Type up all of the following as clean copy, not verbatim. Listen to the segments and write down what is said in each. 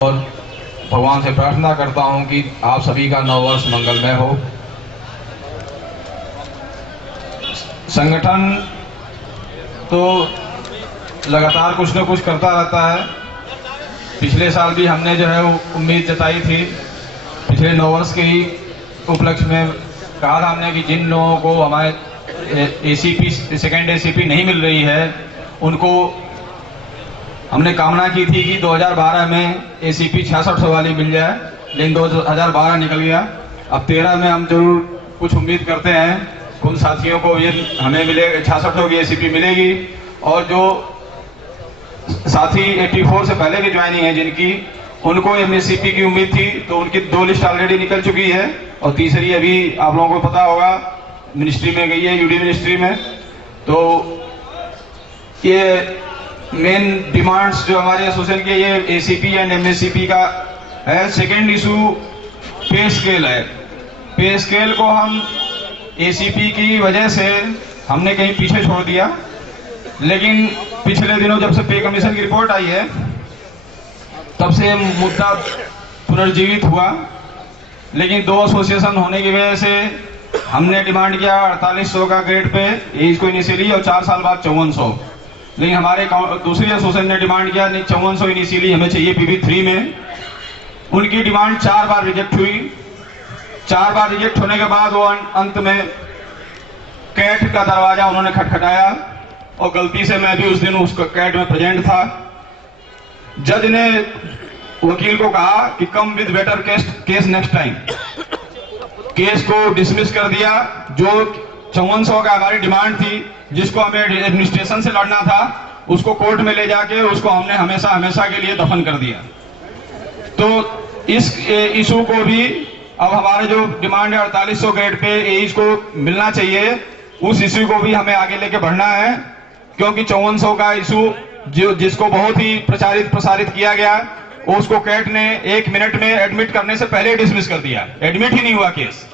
और भगवान से प्रार्थना करता हूं कि आप सभी का नव वर्ष मंगलमय हो। संगठन तो लगातार कुछ न कुछ करता रहता है। पिछले साल भी हमने जो है उम्मीद जताई थी, पिछले नव वर्ष के ही उपलक्ष्य में कहा था हमने कि जिन लोगों को हमारे एसीपी सेकेंड एसीपी नहीं मिल रही है उनको हमने कामना की थी कि 2012 में एसीपी 6600 वाली मिल जाए, लेकिन 2012 निकल गया। अब 13 में हम जरूर कुछ उम्मीद करते हैं उन साथियों को ये हमें मिलेगा 6600 की एसीपी मिलेगी। और जो साथी 84 से पहले की ज्वाइनिंग है जिनकी, उनको एमएससीपी की उम्मीद थी, तो उनकी 2 लिस्ट ऑलरेडी निकल चुकी है और तीसरी अभी आप लोगों को पता होगा मिनिस्ट्री में गई है, यूडी मिनिस्ट्री में। तो ये मेन डिमांड्स जो हमारे एसोसिएशन के ये एसीपी एंड एमएससीपी का है। सेकेंड इशू पे स्केल है। पे स्केल को हम एसीपी की वजह से हमने कहीं पीछे छोड़ दिया, लेकिन पिछले दिनों जब से पे कमीशन की रिपोर्ट आई है तब से मुद्दा पुनर्जीवित हुआ। लेकिन 2 एसोसिएशन होने की वजह से हमने डिमांड किया 4800 का ग्रेड पे एज को इनिशियली और 4 साल बाद 5400। लेकिन हमारे दूसरी एसोसिएशन ने डिमांड किया नहीं 5400 इनिशियली हमें चाहिए PB3 में। उनकी डिमांड 4 बार रिजेक्ट हुई। 4 बार रिजेक्ट होने के बाद वो अंत में कैट का दरवाजा उन्होंने खटखटाया और गलती से मैं भी उस दिन उस कैट में प्रेजेंट था। जज ने वकील को कहा कि come with better case next time. Case को डिसमिस कर दिया। जो 5400 का हमारी डिमांड थी, जिसको हमें एडमिनिस्ट्रेशन से लड़ना था, उसको कोर्ट में ले जाके उसको हमने हमेशा हमेशा के लिए दफन कर दिया। तो इस इशू को भी अब हमारे जो डिमांड है 4800 ग्रेड पे एज को मिलना चाहिए, उस इशू को भी हमें आगे लेके बढ़ना है। क्योंकि 5400 का इशू जिसको बहुत ही प्रसारित किया गया, उसको कैट ने 1 मिनट में एडमिट करने से पहले डिसमिस कर दिया। एडमिट ही नहीं हुआ केस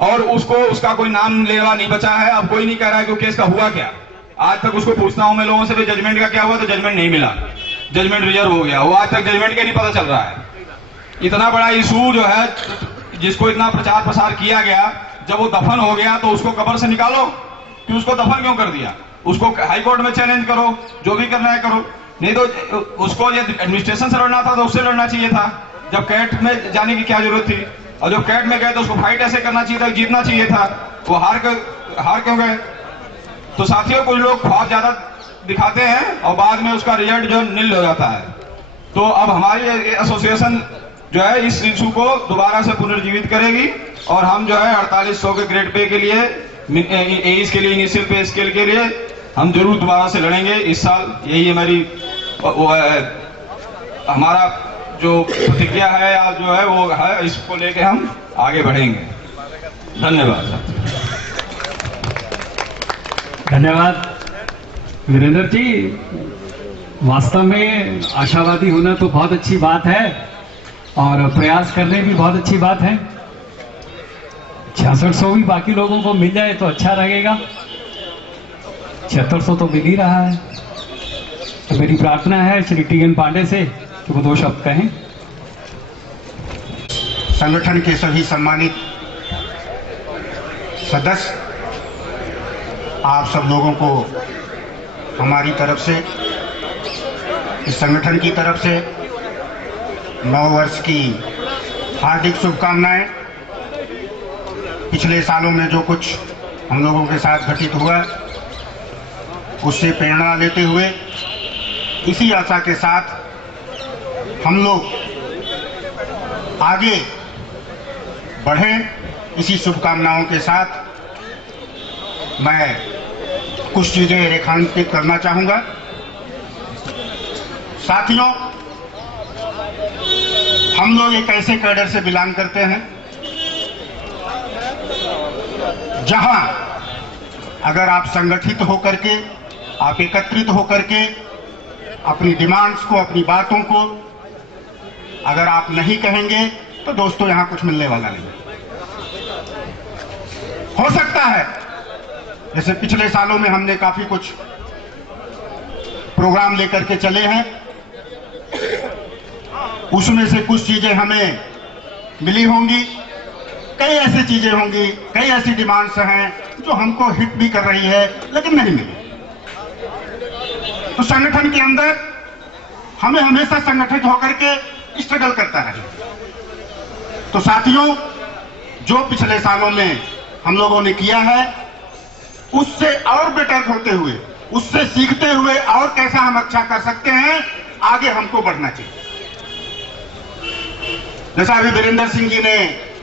और उसका कोई नाम लेवा नहीं बचा है। अब कोई नहीं कह रहा है कि केस का हुआ क्या। आज तक उसको पूछता हूं मैं लोगों से भी जजमेंट का क्या हुआ, तो जजमेंट नहीं मिला, जजमेंट रिजर्व हो गया। वो आज तक जजमेंट का नहीं पता चल रहा है। इतना बड़ा इशू जो है जिसको इतना प्रचार प्रसार किया गया, जब वो दफन हो गया तो उसको कब्र से निकालो कि उसको दफन क्यों कर दिया। उसको हाईकोर्ट में चैलेंज करो, जो भी करना है करो। नहीं तो उसको ये एडमिनिस्ट्रेशन से लड़ना था तो उससे लड़ना चाहिए था। जब कैट में जाने की क्या जरूरत थी, और जब कैट में गए तो उसको फाइट ऐसे करना चाहिए था, जीतना चाहिए था। वो हार क्यों गए। तो साथियों कुछ लोग ख्वाब ज्यादा दिखाते हैं और बाद में उसका रिजल्ट जो निल हो जाता है। तो अब हमारी एसोसिएशन जो है इस इशू को दोबारा से पुनर्जीवित करेगी और हम जो है 4800 के ग्रेड पे के लिए एज के लिए इनिशियल पे स्केल के लिए हम जरूर दोबारा से लड़ेंगे इस साल। यही हमारी हमारा जो प्रतिक्रिया है या जो है वो है, इसको लेके हम आगे बढ़ेंगे। धन्यवाद। धन्यवाद वीरेंद्र जी। वास्तव में आशावादी होना तो बहुत अच्छी बात है और प्रयास करने भी बहुत अच्छी बात है। 6600 भी बाकी लोगों को मिल जाए तो अच्छा लगेगा। 7600 तो मिल ही रहा है। तो मेरी प्रार्थना है श्री TN पांडे से कि वो 2 शब्द कहें। संगठन के सभी सम्मानित सदस्य, आप सब लोगों को हमारी तरफ से, इस संगठन की तरफ से नव वर्ष की हार्दिक शुभकामनाएं। पिछले सालों में जो कुछ हम लोगों के साथ घटित हुआ, उससे प्रेरणा लेते हुए इसी आशा के साथ हम लोग आगे बढ़ें। इसी शुभकामनाओं के साथ मैं कुछ चीजें रेखांकित करना चाहूंगा। साथियों, हम लोग एक ऐसे कैडर से बिलोंग करते हैं जहां अगर आप संगठित होकर के, आप एकत्रित होकर के अपनी डिमांड्स को, अपनी बातों को अगर आप नहीं कहेंगे तो दोस्तों यहां कुछ मिलने वाला नहीं। हो सकता है जैसे पिछले सालों में हमने काफी कुछ प्रोग्राम लेकर के चले हैं, उसमें से कुछ चीजें हमें मिली होंगी, कई ऐसी चीजें होंगी, कई ऐसी डिमांड्स हैं जो हमको हिट भी कर रही है लेकिन नहीं मिली। तो संगठन के अंदर हमें हमेशा संगठित होकर के स्ट्रगल करता रहे। तो साथियों, जो पिछले सालों में हम लोगों ने किया है उससे और बेटर होते हुए, उससे सीखते हुए और कैसा हम अच्छा कर सकते हैं, आगे हमको बढ़ना चाहिए। जैसा अभी वीरेंद्र सिंह जी ने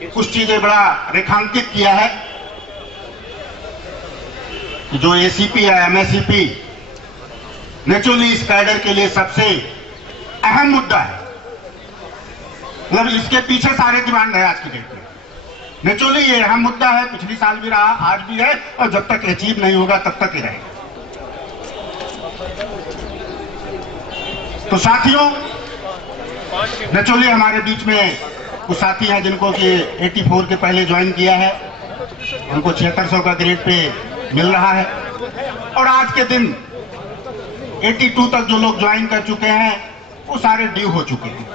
कुछ चीजें बड़ा रेखांकित किया है, जो एसीपी है, एमएससीपी नेचुरली इस कैडर के लिए सबसे अहम मुद्दा है। मतलब इसके पीछे सारे डिमांड है आज की डेट में। नेचुरली ये अहम मुद्दा है, पिछली साल भी रहा, आज भी है, और जब तक अचीव नहीं होगा तब तक ही रहेगा। तो साथियों, नेचुरली हमारे बीच में कुछ साथी हैं जिनको कि 84 के पहले ज्वाइन किया है, उनको 7600 का ग्रेड पे मिल रहा है, और आज के दिन 82 तक जो लोग ज्वाइन कर चुके हैं वो सारे ड्यू हो चुके हैं।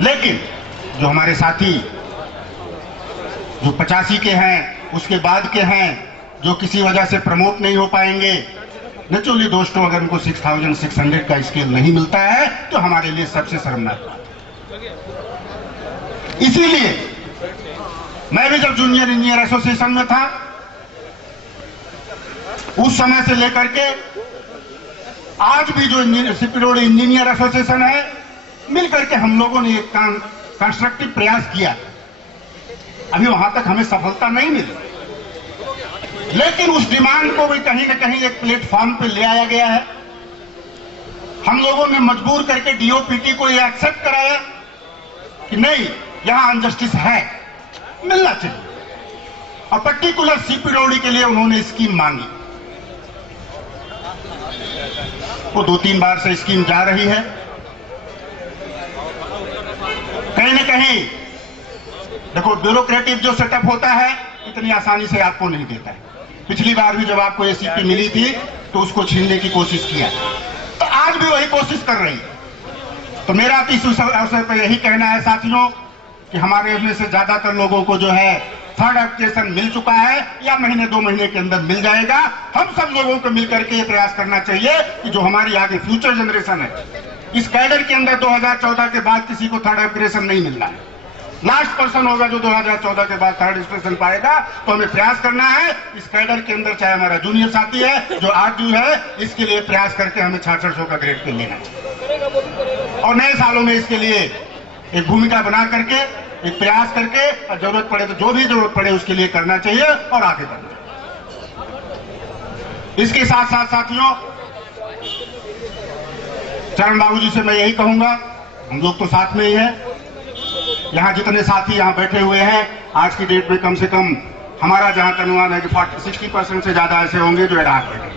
लेकिन जो हमारे साथी जो 85 के हैं, उसके बाद के हैं, जो किसी वजह से प्रमोट नहीं हो पाएंगे, नेचुरली दोस्तों, अगर उनको 6600 का स्केल नहीं मिलता है तो हमारे लिए सबसे शर्मनाक बात। इसीलिए मैं भी जब जूनियर इंजीनियर एसोसिएशन में था, उस समय से लेकर के आज भी जो सीपी रोड इंजीनियर एसोसिएशन है, मिलकर के हम लोगों ने एक कंस्ट्रक्टिव प्रयास किया। अभी वहां तक हमें सफलता नहीं मिली, लेकिन उस डिमांड को भी कहीं ना कहीं एक प्लेटफॉर्म पे ले आया गया है। हम लोगों ने मजबूर करके डीओपीटी को यह एक्सेप्ट कराया कि नहीं, यहां अनजस्टिस है, मिलना चाहिए, और पर्टिकुलर सीपी रोड के लिए उन्होंने स्कीम मांगी। वो 2-3 बार से स्कीम जा रही है। कहीं ना कहीं देखो, ब्यूरोक्रेटिक जो सेटअप होता है इतनी आसानी से आपको नहीं देता है। पिछली बार भी जब आपको एसीपी मिली थी तो उसको छीनने की कोशिश किया, तो आज भी वही कोशिश कर रही है। तो मेरा तो इस अवसर पर यही कहना है साथियों कि हमारे में से ज्यादातर लोगों को जो है थर्ड एप्लीकेशन मिल चुका है, या महीने 2 महीने के अंदर मिल जाएगा। हम सब लोगों को मिलकर के ये प्रयास करना चाहिए कि जो हमारी आगे फ्यूचर जनरेशन है, इस कैडर के अंदर 2014 के बाद किसी को थर्ड एप्लीकेशन नहीं मिलना है। लास्ट पर्सन होगा जो 2014 के बाद थर्ड स्टेशन पाएगा। तो हमें प्रयास करना है इस कैडर के अंदर, चाहे हमारा जूनियर साथी है जो आज ड्यू है, इसके लिए प्रयास करके हमें 6600 का ग्रेड पे लेना चाहिए, और नए सालों में इसके लिए एक भूमिका बना करके, एक प्रयास करके, और जरूरत पड़े तो जो भी जरूरत पड़े उसके लिए करना चाहिए और आगे बढ़ना चाहिए। इसके साथ साथ साथियों, चरण बाबू जी से मैं यही कहूंगा, हम लोग तो साथ में ही हैं। यहां जितने साथी यहां बैठे हुए हैं, आज की डेट में कम से कम हमारा जहां अनुमान है कि 60% से ज्यादा ऐसे होंगे जो एडहाक बैठे।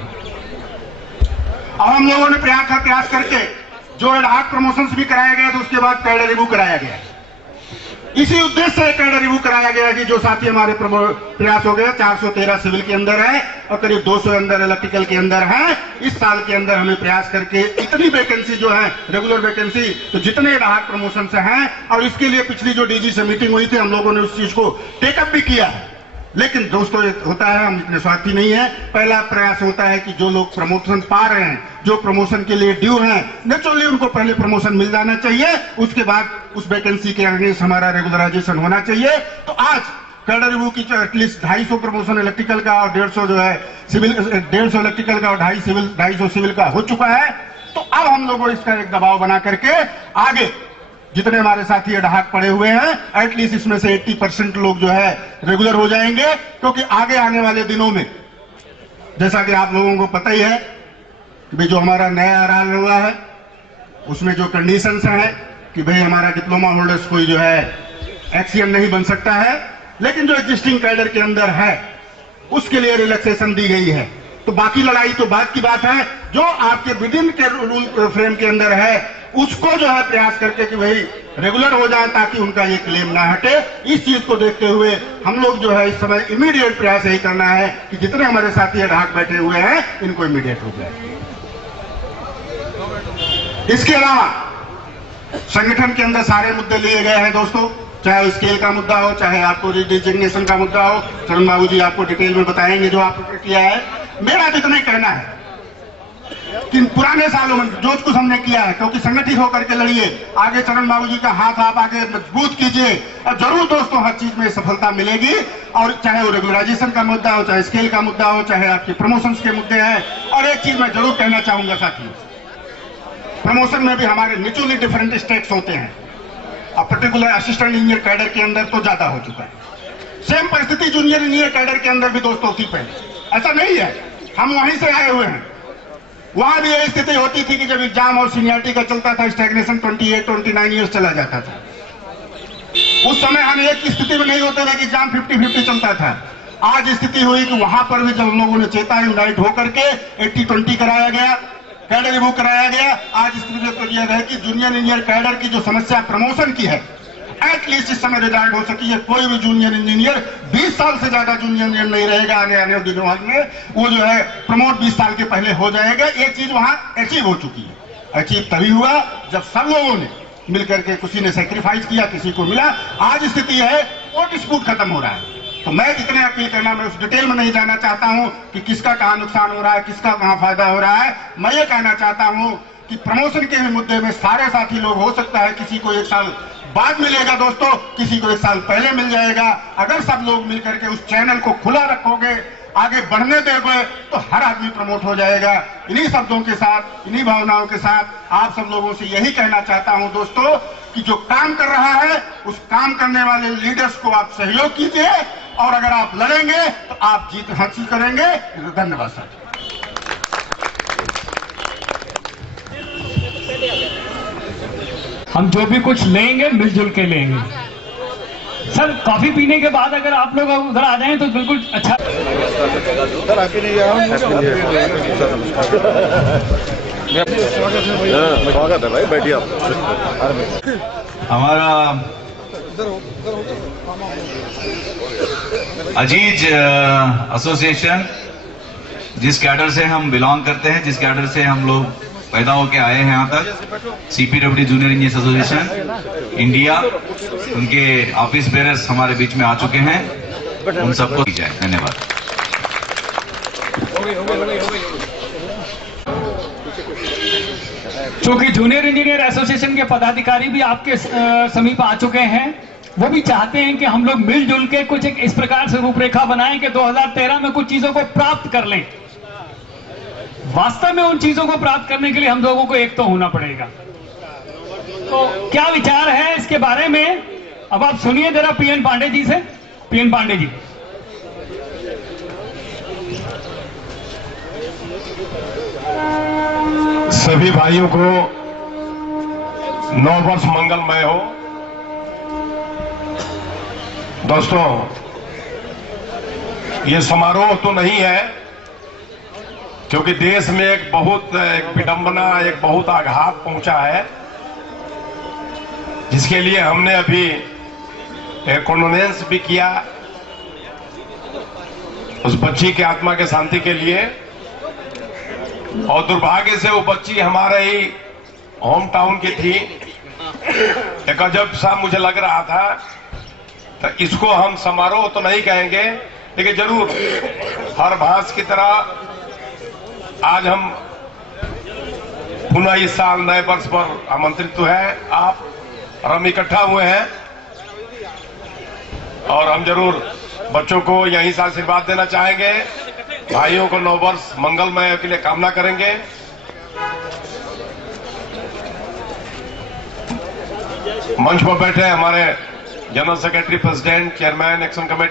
और हम लोगों ने प्रयास करके जो एडहाक प्रमोशंस भी कराया गया, तो उसके बाद कैडर रिव्यू कराया गया। इसी उद्देश्य से कैडर रिव्यू कराया गया कि जो साथी हमारे प्रयास हो गया, 413 सिविल के अंदर है और करीब 200 अंदर इलेक्ट्रिकल के अंदर है। इस साल के अंदर हमें प्रयास करके इतनी वैकेंसी जो है, रेगुलर वैकेंसी, तो जितने राहत प्रमोशन से हैं, और इसके लिए पिछली जो डीजी से मीटिंग हुई थी, हम लोगों ने उस चीज को टेकअप भी किया है। लेकिन दोस्तों, होता है, हम इतने स्वार्थी नहीं है। पहला प्रयास होता है कि जो लोग प्रमोशन पा रहे हैं, जो प्रमोशन के लिए ड्यू हैं, नेचुरली उनको पहले प्रमोशन मिल जाना चाहिए, उसके बाद उस वैकेंसी के अगेंस्ट हमारा रेगुलराइजेशन होना चाहिए। तो आज कैडर रिव्यू की एटलीस्ट 250 प्रमोशन इलेक्ट्रिकल का और 150 जो है सिविल, 150 इलेक्ट्रिकल का और 250 सिविल का हो चुका है। तो अब हम लोगों इसका एक दबाव बना करके आगे जितने हमारे साथी एडहाक पड़े हुए हैं, एटलीस्ट इसमें से 80% लोग जो है रेगुलर हो जाएंगे। क्योंकि आगे आने वाले दिनों में, जैसा कि आप लोगों को पता ही है कि जो हमारा नया आरआर हुआ है, उसमें जो कंडीशंस हैं कि भाई हमारा डिप्लोमा होल्डर्स कोई जो है एक्सीएम नहीं बन सकता है, लेकिन जो एग्जिस्टिंग कैडर के अंदर है उसके लिए रिलैक्सेशन दी गई है। तो बाकी लड़ाई तो बात की बात है, जो आपके विदिन के रूल फ्रेम के अंदर है उसको जो है प्रयास करके कि भाई रेगुलर हो जाए, ताकि उनका ये क्लेम ना हटे। इस चीज को देखते हुए हम लोग जो है इस समय इमीडिएट प्रयास यही करना है कि जितने हमारे साथी एडहाक बैठे हुए हैं, इनको इमीडिएट हो जाए। इसके अलावा संगठन के अंदर सारे मुद्दे लिए गए हैं दोस्तों, चाहे स्केल का मुद्दा हो, चाहे आपको डिजिग्नेशन का मुद्दा हो। चरण बाबू जी आपको डिटेल में बताएंगे जो आपने किया है। मेरा तो इतना ही कहना है कि पुराने सालों में जो कुछ हमने किया है, क्योंकि संगठित होकर के लड़िए, आगे चरण बाबू जी का हाथ आप आगे मजबूत कीजिए और जरूर दोस्तों हर चीज में सफलता मिलेगी। और चाहे वो रेगुलराइजेशन का मुद्दा हो, चाहे स्केल का मुद्दा हो, चाहे आपके प्रमोशंस के मुद्दे हैं। और एक चीज मैं जरूर कहना चाहूंगा साथियों, प्रमोशन में भी हमारे म्यूचुअली डिफरेंट स्टेक्स होते हैं। अब पर्टिकुलर असिस्टेंट इंजीनियर कैडर के अंदर तो ज्यादा हो चुका है। सेम परिस्थिति जूनियर इंजीनियर कैडर के अंदर भी दोस्तों थी पहले, ऐसा नहीं है, हम वहीं से आए हुए हैं। वहां भी यही स्थिति होती थी कि जब एग्जाम और सीनियरिटी का चलता था, स्टैग्नेशन 28-29 ईयर्स चला जाता था। उस समय हम एक की स्थिति में नहीं होते थे कि एग्जाम 50-50 चलता था। आज स्थिति हुई कि वहां पर भी जब हम लोगों ने चेता यूनाइट होकर के 80-20 कराया गया, कैडर रिव्यू कराया गया। आज स्थिति तो यह है कि जूनियर इंजीनियर कैडर की जो समस्या प्रमोशन की है, एटलीस्ट इस समय रिटायर्ड हो सकी है। कोई भी जूनियर इंजीनियर 20 साल से ज्यादा जूनियर इंजीनियर नहीं रहेगा आने आने दिनों में। वो जो है प्रमोट 20 साल के पहले हो जाएगा। ये चीज वहां अचीव हो चुकी है। अचीव तभी हुआ जब सब लोगों ने मिलकर के, किसी ने सेक्रीफाइस किया, किसी को मिला। आज स्थिति है वो डिस्प्यूट खत्म हो रहा है। तो मैं जितने अपील करना, मैं उस डिटेल में नहीं जाना चाहता हूं कि किसका कहां नुकसान हो रहा है, किसका कहां फायदा हो रहा है। मैं ये कहना चाहता हूं कि प्रमोशन के भी मुद्दे में सारे साथी लोग, हो सकता है किसी को 1 साल बाद मिलेगा दोस्तों, किसी को 1 साल पहले मिल जाएगा। अगर सब लोग मिलकर के उस चैनल को खुला रखोगे, आगे बढ़ने दोगे, तो हर आदमी प्रमोट हो जाएगा। इन्हीं शब्दों के साथ, इन्हीं भावनाओं के साथ आप सब लोगों से यही कहना चाहता हूं दोस्तों कि जो काम कर रहा है उस काम करने वाले लीडर्स को आप सहयोग कीजिए। और अगर आप लड़ेंगे तो आप जीत हासिल करेंगे। धन्यवाद सर। हम जो भी कुछ लेंगे मिलजुल के लेंगे। सर कॉफी पीने के बाद अगर आप लोग उधर आ जाएं तो बिल्कुल अच्छा। Sir happy new year. स्वागत है भाई, बैठिए आप। हमारा अजीज एसोसिएशन, जिस कैडर से हम बिलोंग करते हैं, जिस कैडर से हम लोग पैदा होके आए हैं यहाँ तक, CPW junior engineer association India, उनके ऑफिस बेरर्स हमारे बीच में आ चुके हैं। उन सबको दी जाए धन्यवाद। चूंकि जूनियर इंजीनियर एसोसिएशन के पदाधिकारी भी आपके समीप आ चुके हैं, वो भी चाहते हैं कि हम लोग मिलजुल के कुछ एक इस प्रकार से रूपरेखा बनाएं कि 2013 में कुछ चीजों को प्राप्त कर लें। वास्तव में उन चीजों को प्राप्त करने के लिए हम लोगों को एक तो होना पड़ेगा। तो क्या विचार है इसके बारे में, अब आप सुनिए जरा पीएन पांडे जी से। पीएन पांडे जी। सभी भाइयों को नव वर्ष मंगलमय हो। दोस्तों, ये समारोह तो नहीं है, क्योंकि देश में एक विडंबना, एक बहुत आघात पहुंचा है, जिसके लिए हमने अभी एक कॉन्डोलेंस भी किया उस बच्ची की आत्मा के शांति के लिए। और दुर्भाग्य से वो बच्ची हमारे ही होम टाउन की थी। एक अजब सा मुझे लग रहा था। तो इसको हम समारोह तो नहीं कहेंगे, लेकिन जरूर हर भांस की तरह आज हम पुनः इस साल नए वर्ष पर आमंत्रित तो है आप, और हम इकट्ठा हुए हैं। और हम जरूर बच्चों को यहीं से आशीर्वाद देना चाहेंगे। भाइयों को नव वर्ष मंगलमय के लिए कामना करेंगे। मंच पर बैठे हमारे general secretary, president, chairman, action committee